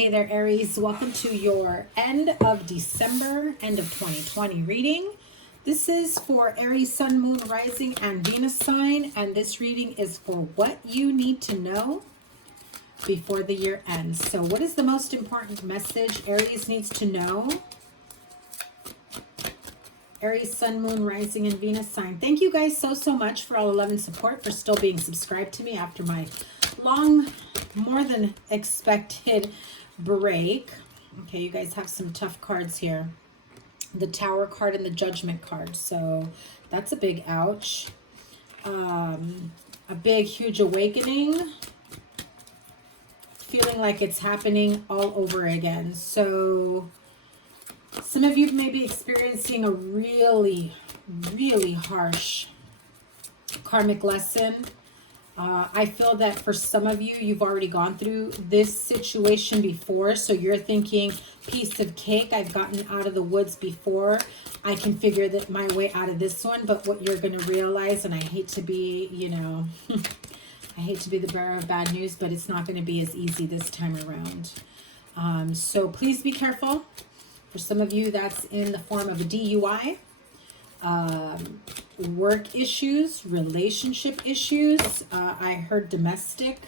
Hey there, Aries. Welcome to your end of December, end of 2020 reading. This is for Aries, Sun, Moon, Rising, and Venus sign. And this reading is for what you need to know before the year ends. So what is the most important message Aries needs to know? Aries, Sun, Moon, Rising, and Venus sign. Thank you guys so much for all the love and support, for still being subscribed to me after my long, more than expected break. Okay, you guys have some tough cards here. The Tower card and the Judgment card. So that's a big ouch. A big, huge awakening. Feeling like it's happening all over again. So some of you may be experiencing a really, really harsh karmic lesson. I feel that for some of you, you've already gone through this situation before. So you're thinking, piece of cake, I've gotten out of the woods before. I can figure that my way out of this one. But what you're going to realize, and I hate to be, you know, I hate to be the bearer of bad news, but it's not going to be as easy this time around. So please be careful. For some of you, that's in the form of a DUI. Work issues, relationship issues. I heard domestic.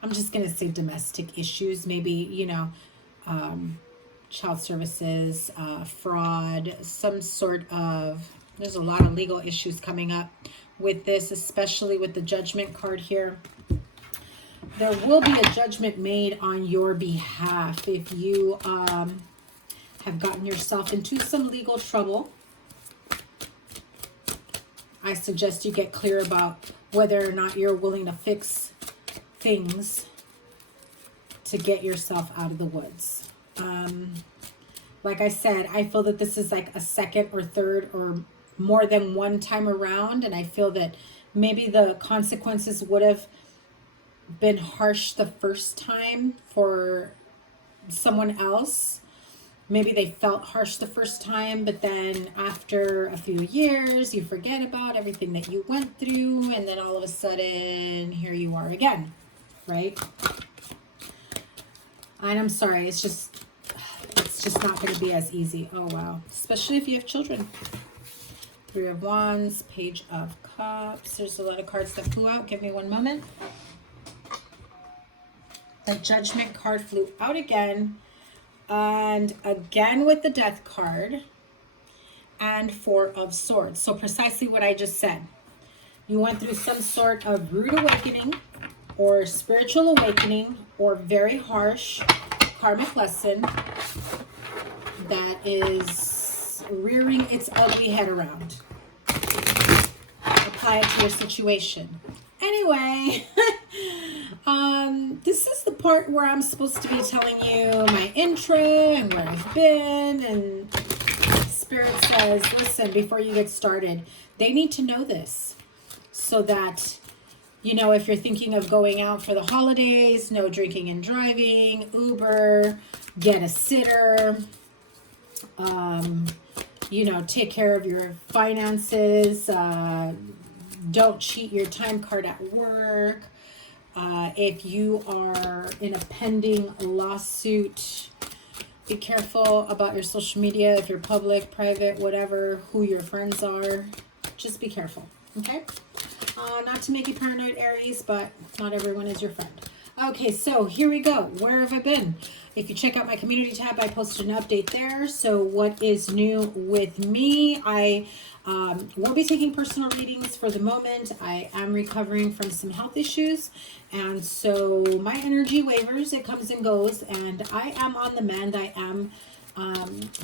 I'm just going to say domestic issues. Maybe, you know, child services, fraud, some sort of, there's a lot of legal issues coming up with this, especially with the Judgment card here. There will be a judgment made on your behalf if you have gotten yourself into some legal trouble. I suggest you get clear about whether or not you're willing to fix things to get yourself out of the woods. Like I said, I feel that this is like a second or third or more than one time around. And I feel that maybe the consequences would have been harsh the first time for someone else. Maybe they felt harsh the first time, but then after a few years, you forget about everything that you went through, and then all of a sudden, here you are again, right? And I'm sorry, it's just not going to be as easy. Oh, wow. Especially if you have children. Three of Wands, Page of Cups. There's a lot of cards that flew out. Give me one moment. The Judgment card flew out again. And again with the Death card and Four of Swords. So precisely what I just said. You went through some sort of rude awakening or spiritual awakening or very harsh karmic lesson that is rearing its ugly head around. Apply it to your situation. Anyway, this is the part where I'm supposed to be telling you my intro and where I've been, and Spirit says, listen, before you get started, they need to know this so that, you know, if you're thinking of going out for the holidays, no drinking and driving, Uber, get a sitter, you know, take care of your finances, don't cheat your time card at work. If you are in a pending lawsuit, be careful about your social media. If you're public, private, whatever, who your friends are, just be careful, okay? Not to make you paranoid, Aries, but not everyone is your friend. Okay, so here we go. Where have I been? If you check out my community tab, I posted an update there. So what is new with me? I will be taking personal readings for the moment. I am recovering from some health issues. And so my energy wavers, it comes and goes. And I am on the mend. I am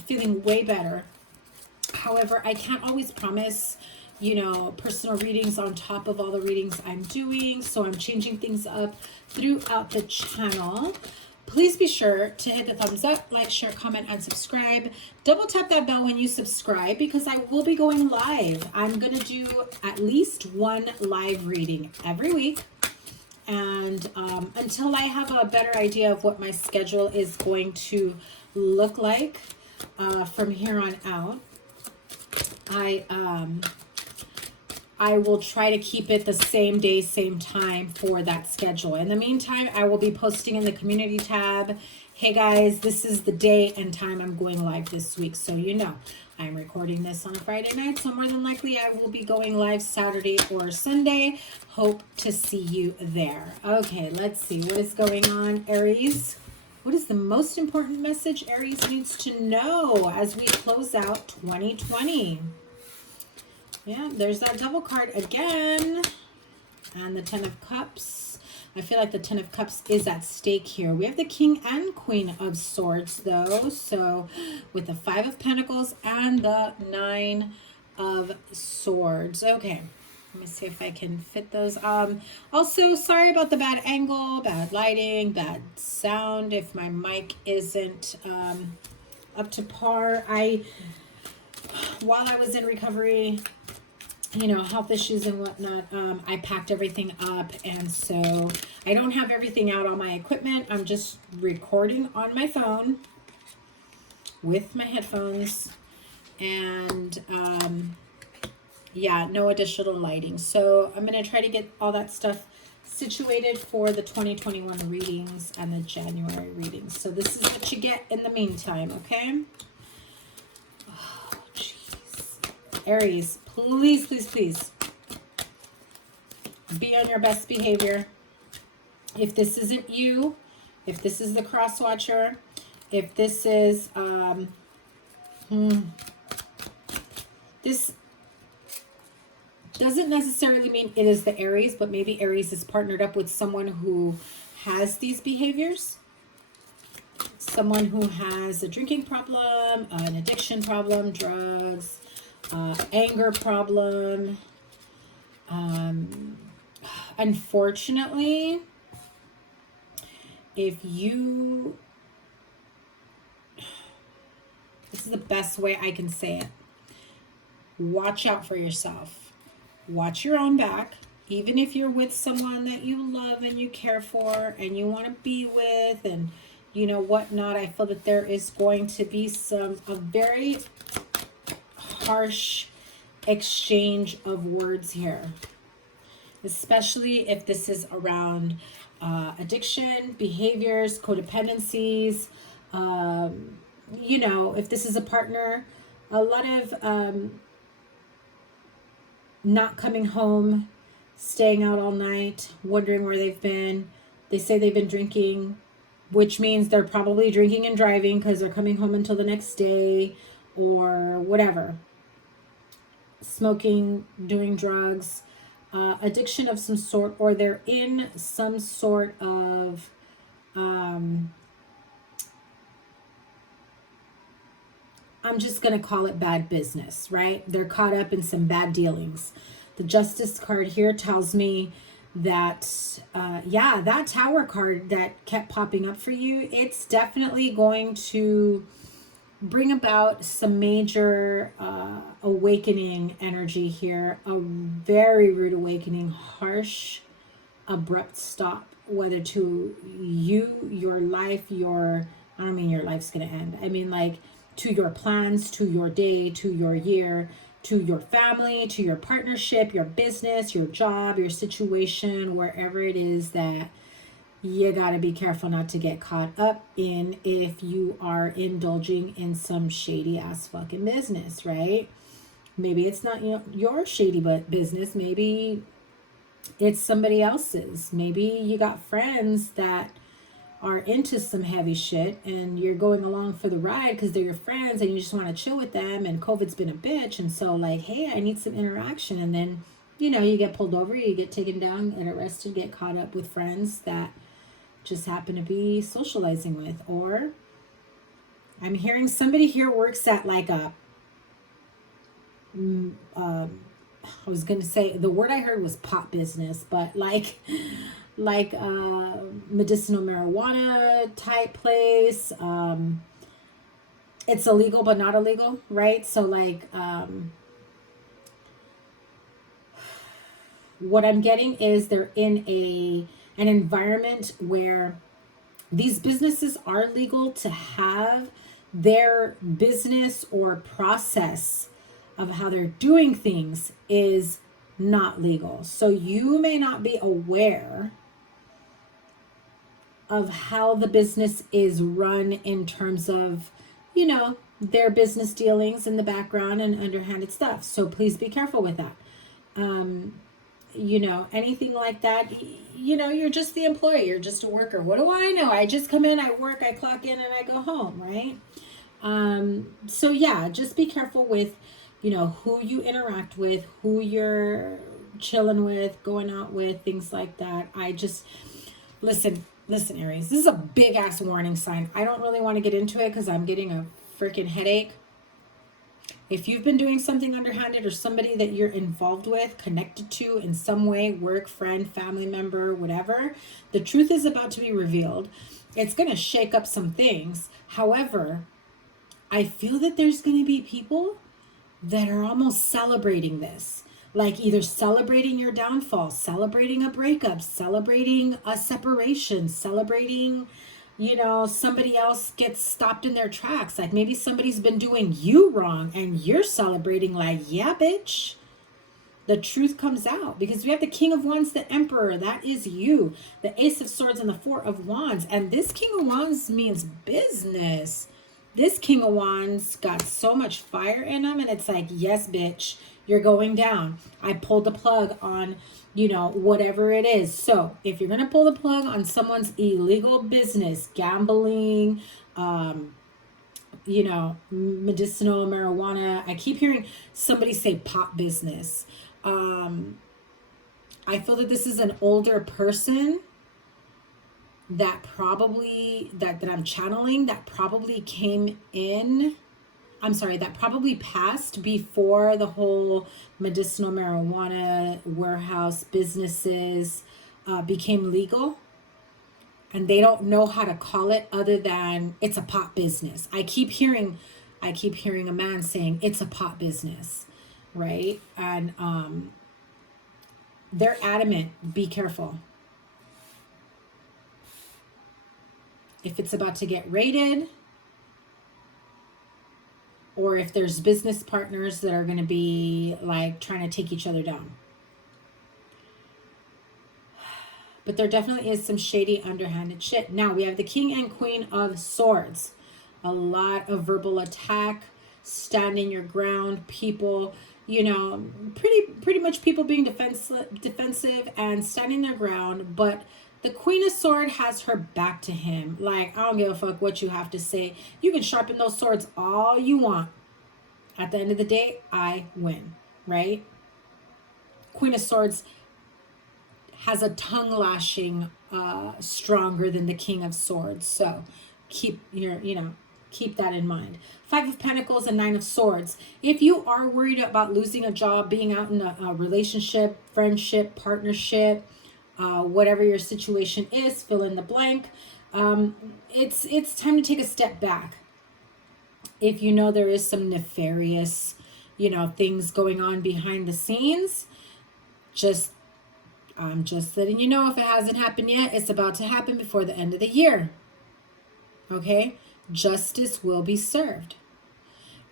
feeling way better. However, I can't always promise, you know, personal readings on top of all the readings I'm doing. So I'm changing things up throughout the channel. Please be sure to hit the thumbs up, like, share, comment, and subscribe. Double tap that bell when you subscribe because I will be going live. I'm going to do at least one live reading every week. And until I have a better idea of what my schedule is going to look like from here on out, I will try to keep it the same day, same time for that schedule. In the meantime, I will be posting in the community tab, hey guys, this is the day and time I'm going live this week. So you know, I'm recording this on a Friday night, so more than likely I will be going live Saturday or Sunday. Hope to see you there. Okay, let's see what is going on, Aries. What is the most important message Aries needs to know as we close out 2020? Yeah, there's that Devil card again. And the Ten of Cups. I feel like the Ten of Cups is at stake here. We have the King and Queen of Swords, though. So, with the Five of Pentacles and the Nine of Swords. Okay, let me see if I can fit those. Also, sorry about the bad angle, bad lighting, bad sound. If my mic isn't up to par. While I was in recovery, you know, health issues and whatnot, I packed everything up, and so I don't have everything out on my equipment. I'm just recording on my phone with my headphones, and yeah, no additional lighting. So I'm going to try to get all that stuff situated for the 2021 readings and the January readings. So this is what you get in the meantime, okay? Aries, please, please, please be on your best behavior. If this isn't you, if this is the cross watcher, if this is, this doesn't necessarily mean it is the Aries, but maybe Aries is partnered up with someone who has these behaviors. Someone who has a drinking problem, an addiction problem, drugs, anger problem. Unfortunately, if you, this is the best way I can say it. Watch out for yourself. Watch your own back. Even if you're with someone that you love and you care for and you want to be with and, you know, whatnot, I feel that there is going to be a very harsh exchange of words here, especially if this is around addiction, behaviors, codependencies. You know, if this is a partner, a lot of not coming home, staying out all night, wondering where they've been. They say they've been drinking, which means they're probably drinking and driving because they're coming home until the next day or whatever. Smoking, doing drugs, addiction of some sort, or they're in some sort of I'm just going to call it bad business, right? They're caught up in some bad dealings. The Justice card here tells me that, yeah, that Tower card that kept popping up for you, it's definitely going to bring about some major awakening energy here. A very rude awakening, harsh, abrupt stop, whether to you, your life, I don't mean your life's going to end. I mean like to your plans, to your day, to your year, to your family, to your partnership, your business, your job, your situation, wherever it is that you got to be careful not to get caught up in if you are indulging in some shady ass fucking business, right? Maybe it's not your shady business. Maybe it's somebody else's. Maybe you got friends that are into some heavy shit and you're going along for the ride because they're your friends and you just want to chill with them, and COVID's been a bitch, and so like, hey, I need some interaction, and then, you know, you get pulled over, you get taken down, get arrested, get caught up with friends that just happen to be socializing with. Or I'm hearing somebody here works at like a I was gonna say, the word I heard was pot business, but like medicinal marijuana type place. It's illegal but not illegal, right? So like what I'm getting is they're in an environment where these businesses are legal to have their business or process of how they're doing things is not legal. So you may not be aware of how the business is run in terms of, you know, their business dealings in the background and underhanded stuff. So please be careful with that. You know, anything like that, you know, you're just the employee, you're just a worker. What do I know? I just come in, I work, I clock in, and I go home, right? So yeah, just be careful with, you know, who you interact with, who you're chilling with, going out with, things like that. I just, listen, Aries, this is a big ass warning sign. I don't really want to get into it because I'm getting a freaking headache. If you've been doing something underhanded or somebody that you're involved with, connected to in some way, work, friend, family member, whatever, the truth is about to be revealed. It's going to shake up some things. However, I feel that there's going to be people that are almost celebrating this. Like either celebrating your downfall, celebrating a breakup, celebrating a separation, celebrating, you know, somebody else gets stopped in their tracks. Like maybe somebody's been doing you wrong and you're celebrating like, yeah, bitch. The truth comes out because we have the King of Wands, the Emperor. That is you. The Ace of Swords and the Four of Wands. And this King of Wands means business. This King of Wands got so much fire in him. And it's like, yes, bitch, you're going down. I pulled the plug on, you know, whatever it is. So if you're going to pull the plug on someone's illegal business, gambling, you know, medicinal marijuana. I keep hearing somebody say pot business. I feel that this is an older person that probably, that I'm channeling, that probably came in, I'm sorry, that probably passed before the whole medicinal marijuana warehouse businesses became legal. And they don't know how to call it other than it's a pot business. I keep hearing a man saying it's a pot business, right? And they're adamant, be careful. If it's about to get raided, or if there's business partners that are going to be like trying to take each other down. But there definitely is some shady, underhanded shit. Now, we have the King and Queen of Swords. A lot of verbal attack, standing your ground, people, you know, pretty much people being defensive and standing their ground. But the Queen of Swords has her back to him. Like, I don't give a fuck what you have to say. You can sharpen those swords all you want. At the end of the day, I win, right? Queen of Swords has a tongue lashing stronger than the King of Swords. So keep that in mind. Five of Pentacles and Nine of Swords. If you are worried about losing a job, being out in a relationship, friendship, partnership, whatever your situation is, fill in the blank. It's time to take a step back. If you know there is some nefarious, you know, things going on behind the scenes, I'm just letting you know, if it hasn't happened yet, it's about to happen before the end of the year. Okay? Justice will be served.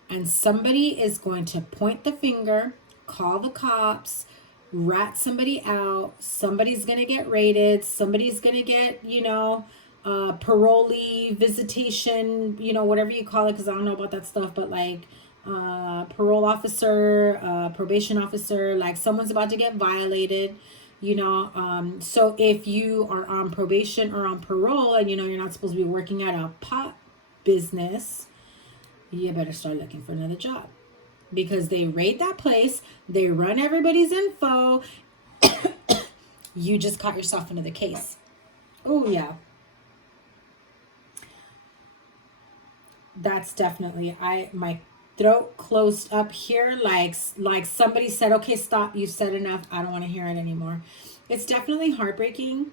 And somebody is going to point the finger, call the cops, rat somebody out. Somebody's going to get raided. Somebody's going to get, you know, parolee, visitation, you know, whatever you call it, because I don't know about that stuff, but like parole officer, probation officer, like someone's about to get violated. You know, so if you are on probation or on parole and you know you're not supposed to be working at a pot business, you better start looking for another job. Because they raid that place, they run everybody's info, you just caught yourself into the case. Oh, yeah. That's definitely, my throat closed up here like somebody said, okay, stop, you've said enough, I don't want to hear it anymore. It's definitely heartbreaking,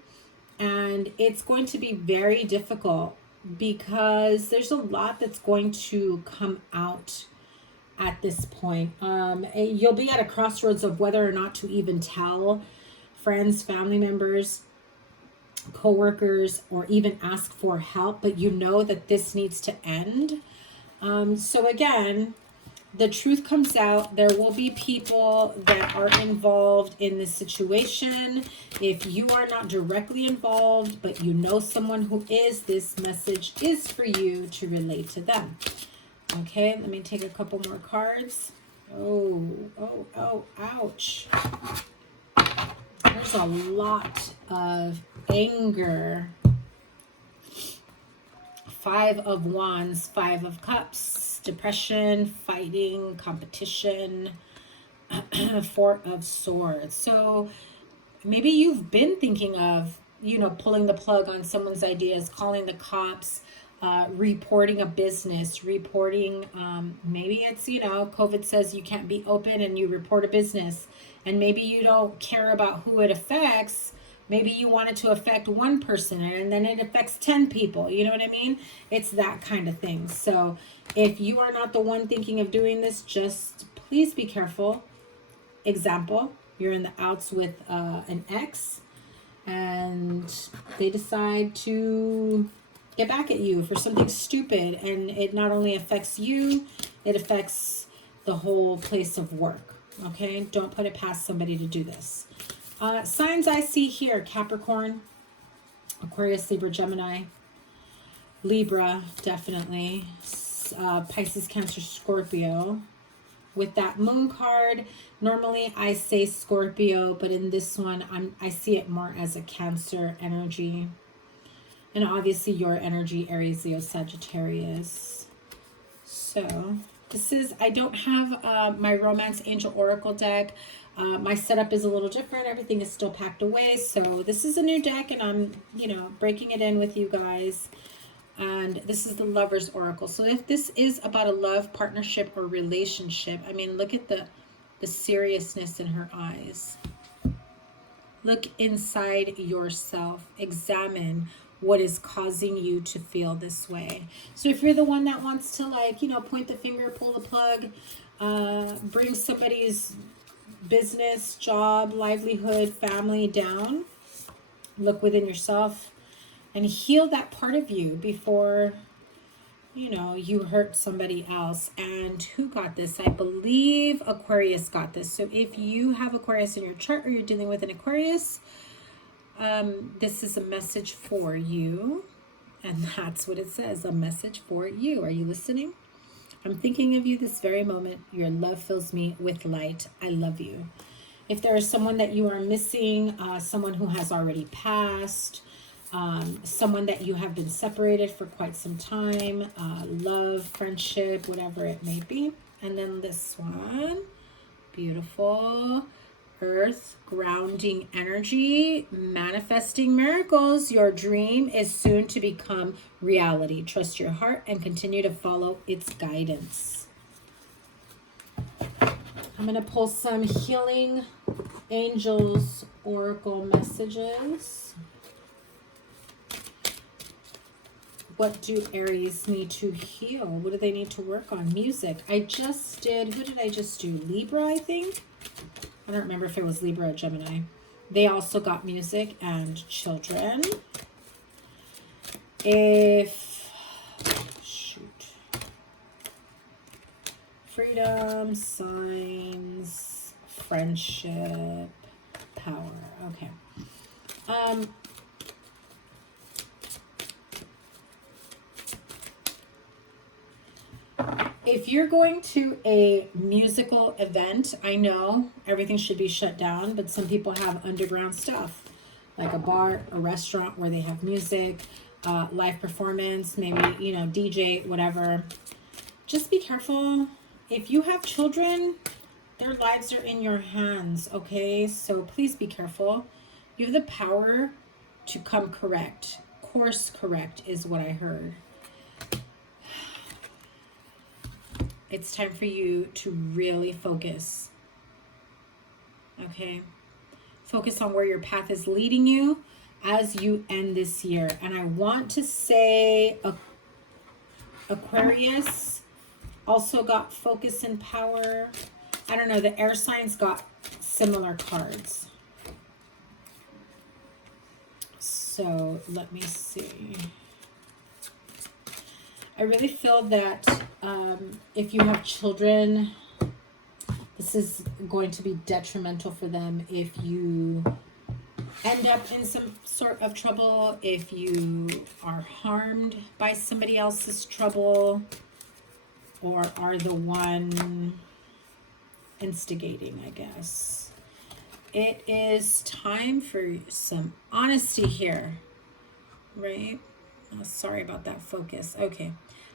and it's going to be very difficult because there's a lot that's going to come out at this point. You'll be at a crossroads of whether or not to even tell friends, family members, co-workers, or even ask for help, but you know that this needs to end. So again, The truth comes out. There will be people that are involved in this situation. If you are not directly involved, but you know someone who is, this message is for you to relate to them. Okay, let me take a couple more cards. Oh, ouch. There's a lot of anger. 5 of Wands, 5 of Cups, depression, fighting, competition, 4 of Swords. So maybe you've been thinking of, you know, pulling the plug on someone's ideas, calling the cops, reporting a business, reporting, maybe it's, you know, COVID says you can't be open and you report a business, and maybe you don't care about who it affects. Maybe you want it to affect one person and then it affects 10 people. You know what I mean? It's that kind of thing. So if you are not the one thinking of doing this, just please be careful. Example, you're in the outs with an ex and they decide to get back at you for something stupid, and it not only affects you, it affects the whole place of work. Okay? Don't put it past somebody to do this. Signs I see here: Capricorn, Aquarius, Libra, Gemini, Libra, definitely, Pisces, Cancer, Scorpio. With that moon card, normally I say Scorpio, but in this one, I see it more as a Cancer energy. And obviously your energy, Aries, Leo, Sagittarius. So this is, I don't have my Romance Angel Oracle deck. My setup is a little different. Everything is still packed away. So this is a new deck and I'm, you know, breaking it in with you guys. And this is the Lover's Oracle. So if this is about a love, partnership, or relationship, I mean, look at the seriousness in her eyes. Look inside yourself. Examine what is causing you to feel this way. So if you're the one that wants to, like, you know, point the finger, pull the plug, bring somebody's business, job, livelihood, family down, look within yourself and heal that part of you before, you know, you hurt somebody else. And who got this? I believe Aquarius got this. So if you have Aquarius in your chart or you're dealing with an Aquarius, this is a message for you. And that's what it says, a message for you. Are you listening? I'm thinking of you this very moment. Your love fills me with light. I love you. If there is someone that you are missing, someone who has already passed, someone that you have been separated for quite some time, love, friendship, whatever it may be. And then this one, beautiful, earth, grounding energy, manifesting miracles. Your dream is soon to become reality. Trust your heart and continue to follow its guidance. I'm going to pull some healing angels oracle messages. What do Aries need to heal? What do they need to work on? Music. I just did, who did I just do? Libra, I think. I don't remember if it was Libra or Gemini. They also got music and children. If, shoot. Freedom, signs, friendship, power. Okay. If you're going to a musical event, I know everything should be shut down, but some people have underground stuff, like a bar, a restaurant where they have music, live performance, maybe, you know, DJ, whatever. Just be careful. If you have children, their lives are in your hands, okay? So please be careful. You have the power to come correct. Course correct is what I heard. It's time for you to really focus, okay? Focus on where your path is leading you as you end this year. And I want to say Aquarius also got focus and power. I don't know, the air signs got similar cards. So let me see. I really feel that If you have children, this is going to be detrimental for them if you end up in some sort of trouble, if you are harmed by somebody else's trouble, or are the one instigating, I guess. It is time for some honesty here, right? Oh, sorry about that focus. Okay.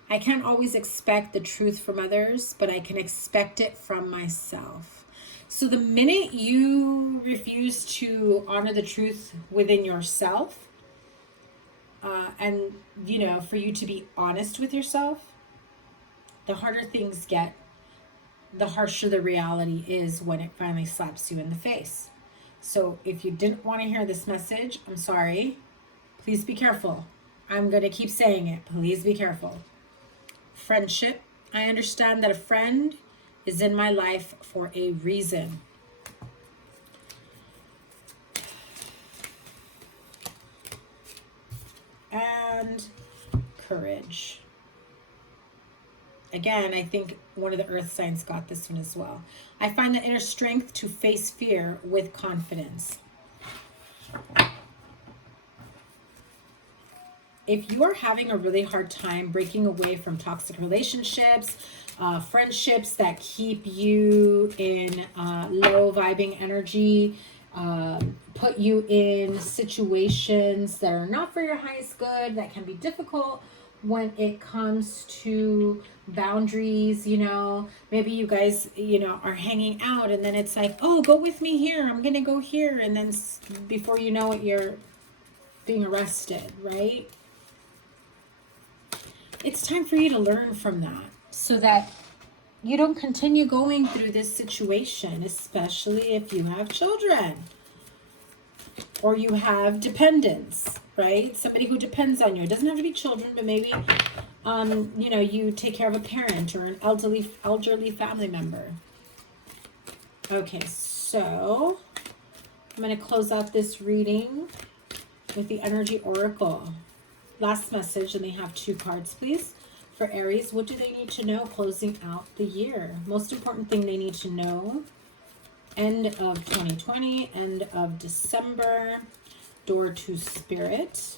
I can't always expect the truth from others, but I can expect it from myself. So the minute you refuse to honor the truth within yourself, and, you know, for you to be honest with yourself, the harder things get, the harsher the reality is when it finally slaps you in the face. So if you didn't want to hear this message, I'm sorry. Please be careful. I'm going to keep saying it. Please be careful. Friendship. I understand that a friend is in my life for a reason. And courage. Again, I think one of the earth signs got this one as well. I find the inner strength to face fear with confidence. If you are having a really hard time breaking away from toxic relationships, friendships that keep you in low vibing energy, put you in situations that are not for your highest good, that can be difficult when it comes to boundaries, you know, maybe you guys, you know, are hanging out and then it's like, oh, go with me here, I'm gonna go here, and then before you know it, you're being arrested, right? It's time for you to learn from that so that you don't continue going through this situation, especially if you have children or you have dependents, right? Somebody who depends on you. It doesn't have to be children, but maybe, you know, you take care of a parent or an elderly family member. Okay, so I'm going to close out this reading with the Energy Oracle. Last message, and they have 2 cards, please. For Aries, what do they need to know closing out the year? Most important thing they need to know. End of 2020, end of December, door to spirit.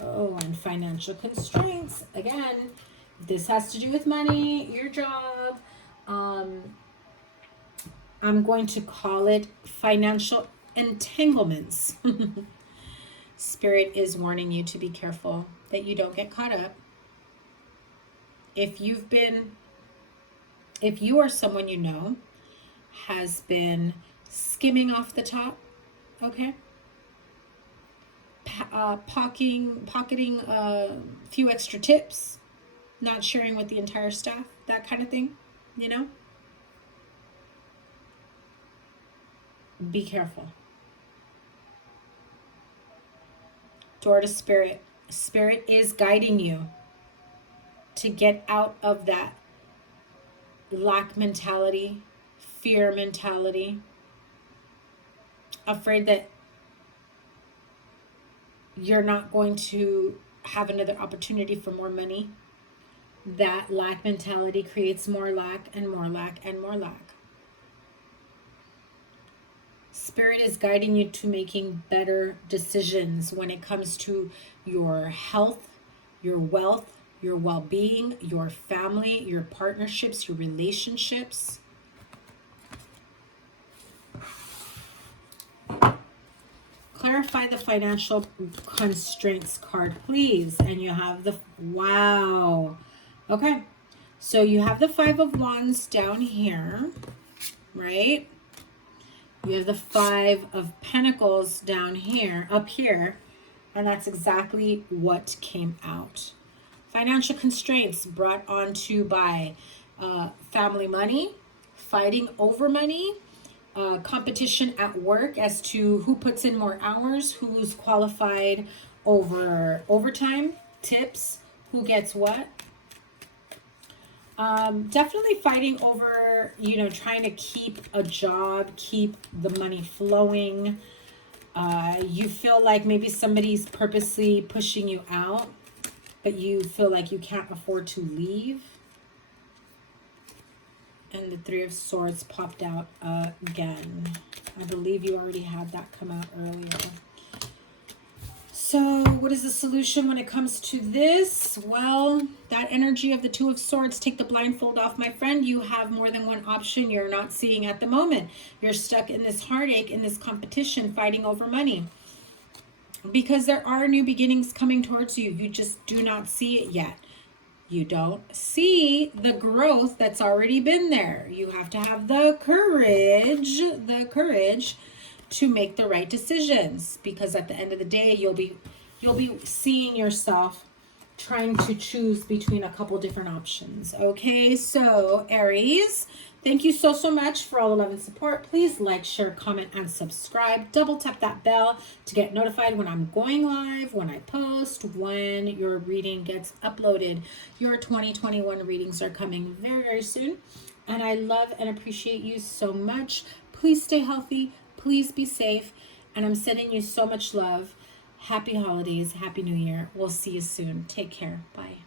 Oh, and financial constraints. Again, this has to do with money, your job. I'm going to call it financial entanglements. Spirit is warning you to be careful that you don't get caught up. If you are someone you know has been skimming off the top, okay, pocketing a few extra tips, not sharing with the entire staff, that kind of thing, you know, be careful. Door to spirit. Spirit is guiding you to get out of that lack mentality, fear mentality, afraid that you're not going to have another opportunity for more money. That lack mentality creates more lack and more lack and more lack. Spirit is guiding you to making better decisions when it comes to your health, your wealth, your well-being, your family, your partnerships, your relationships. Clarify the financial constraints card, please. And you have the, wow. Okay, so you have the 5 of Wands down here, right? You have the 5 of Pentacles down here, up here, and that's exactly what came out. Financial constraints brought on to by family money, fighting over money, competition at work as to who puts in more hours, who's qualified over overtime, tips, who gets what. Definitely fighting over, you know, trying to keep a job, keep the money flowing. You feel like maybe somebody's purposely pushing you out, but you feel like you can't afford to leave. And the Three of Swords popped out again. I believe you already had that come out earlier. So what is the solution when it comes to this? Well, that energy of the Two of Swords, take the blindfold off, my friend. You have more than one option you're not seeing at the moment. You're stuck in this heartache, in this competition, fighting over money. Because there are new beginnings coming towards you. You just do not see it yet. You don't see the growth that's already been there. You have to have the courage to make the right decisions, because at the end of the day, you'll be seeing yourself trying to choose between a couple different options. Okay, so Aries, thank you so much for all the love and support. Please like, share, comment, and subscribe. Double tap that bell to get notified when I'm going live, when I post, when your reading gets uploaded. Your 2021 readings are coming very, very soon, and I love and appreciate you so much. Please stay healthy. Please be safe, and I'm sending you so much love. Happy holidays. Happy New Year. We'll see you soon. Take care. Bye.